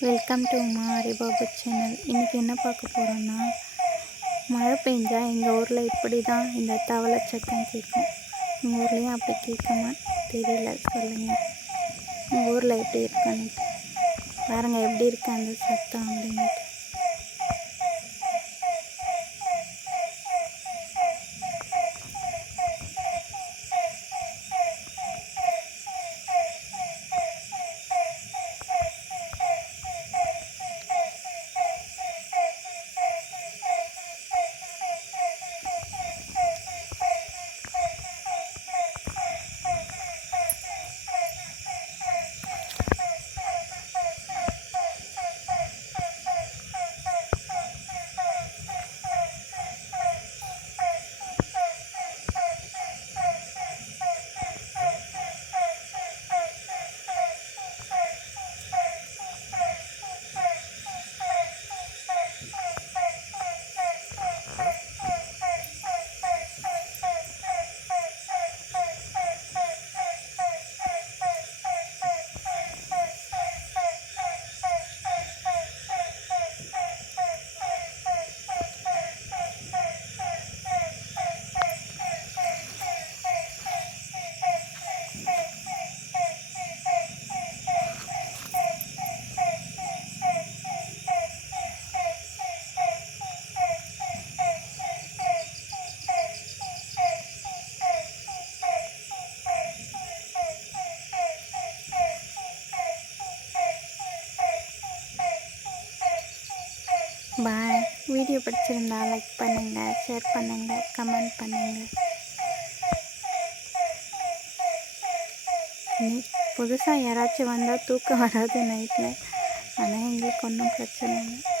Welcome to Uma Haribabu channel இன்றைக்கி என்ன பார்க்க போகிறோன்னா மழை பெஞ்சால் எங்கள் ஊரில் இப்படி தான் இந்த தவளை சத்தம் கேட்கும் உங்கள் ஊர்லேயும் அப்படி கேட்குமா? தெரியல சொல்லுங்கள் உங்கள் ஊரில் எப்படி இருக்கான்னு. பாருங்கள் எப்படி இருக்கு அந்த சத்தம் அப்படின்ட்டு பாய் வீடியோ பிடிச்சிருந்தா லைக் பண்ணுங்கள் ஷேர் பண்ணுங்கள் கமெண்ட் பண்ணுங்கள் நீ புதுசாக யாராச்சும் வந்தால் தூக்கம் வராது நைட்டில் ஆனால் எங்களுக்கு ஒன்றும் பிரச்சனை இல்லை.